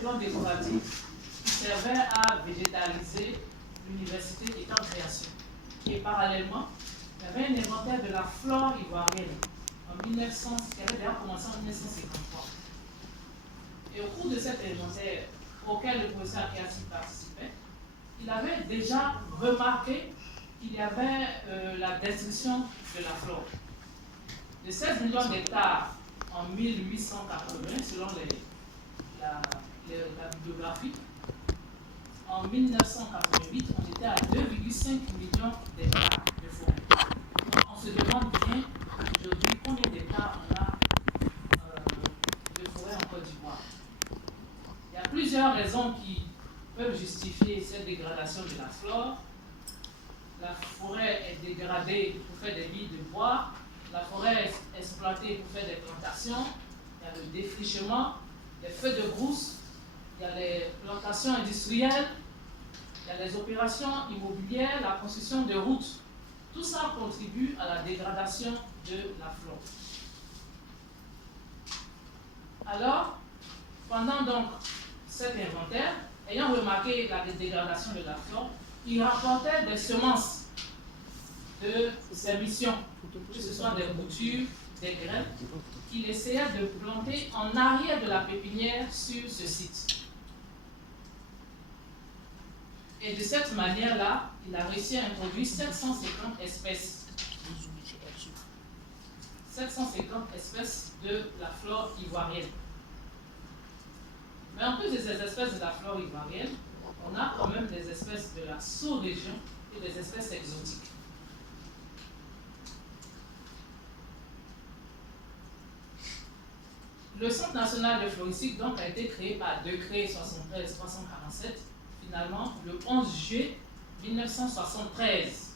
plan décoratif qui servait à végétaliser l'université est en création. Et parallèlement, il y avait un inventaire de la flore ivoirienne qui avait déjà commencé en 1953. Et au cours de cet inventaire auquel le professeur Akiasi participait, il avait déjà remarqué qu'il y avait la destruction de la flore. De 16 millions d'hectares en 1880, selon la bibliographie, en 1988, on était à 2,5 millions d'hectares de forêt. Donc, on se demande bien aujourd'hui combien d'hectares on a de forêt en Côte d'Ivoire. Il y a plusieurs raisons qui peuvent justifier cette dégradation de la flore. La forêt est dégradée pour faire des billes de bois, la forêt est exploitée pour faire des plantations, il y a le défrichement, les feux de brousse, il y a les plantations industrielles, il y a les opérations immobilières, la construction de routes. Tout ça contribue à la dégradation de la flore. Alors, pendant donc cet inventaire, ayant remarqué la dégradation de la flore, il rapportait des semences de ses missions, que ce soit des boutures, des graines, qu'il essayait de planter en arrière de la pépinière sur ce site. Et de cette manière-là, il a réussi à introduire 750 espèces. 750 espèces de la flore ivoirienne. Mais en plus de ces espèces de la flore ivoirienne, on a quand même des espèces de la sous-région et des espèces exotiques. Le Centre national de floristique donc, a été créé par décret 73-347, finalement, le 11 juillet 1973.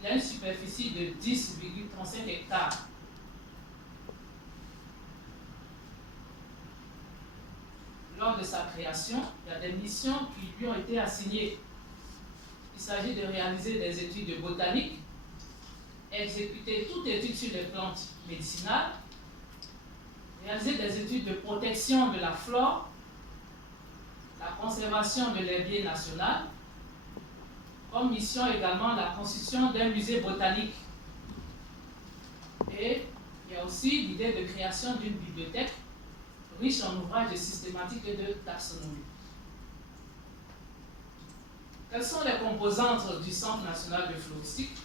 Il a une superficie de 10,35 hectares. Lors de sa création, il y a des missions qui lui ont été assignées. Il s'agit de réaliser des études de botanique, exécuter toute étude sur les plantes médicinales, réaliser des études de protection de la flore, la conservation de l'herbier national, comme mission également la construction d'un musée botanique. Et il y a aussi l'idée de création d'une bibliothèque riche en ouvrages de systématique et de taxonomie. Quelles sont les composantes du Centre national de floristique?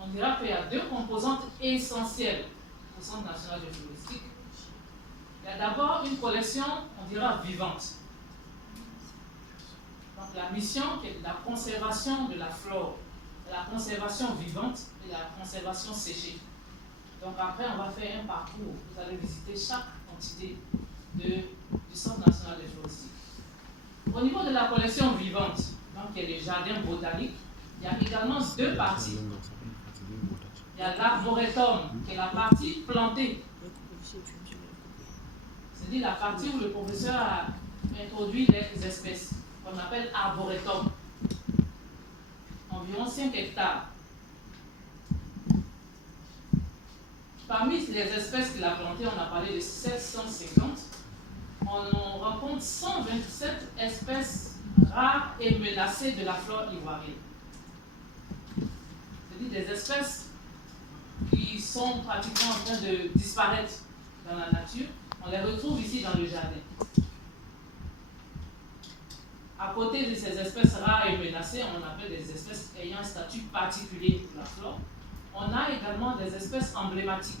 On dira qu'il y a deux composantes essentielles au Centre national de floristique. Il y a d'abord une collection, on dira, vivante. Donc la mission qui est la conservation de la flore, la conservation vivante et la conservation séchée. Donc après, on va faire un parcours. Vous allez visiter chaque entité du Centre national de floristique. Au niveau de la collection vivante, donc il y a le jardin botanique, il y a également deux parties. Il y a l'arboretum, qui est la partie plantée. C'est-à-dire la partie où le professeur a introduit les espèces, qu'on appelle arboretum. Environ 5 hectares. Parmi les espèces qu'il a plantées, on a parlé de 750. On en rencontre 127 espèces rares et menacées de la flore ivoirienne. C'est-à-dire des espèces qui sont pratiquement en train de disparaître dans la nature. On les retrouve ici dans le jardin. À côté de ces espèces rares et menacées, on appelle des espèces ayant un statut particulier pour la flore. On a également des espèces emblématiques.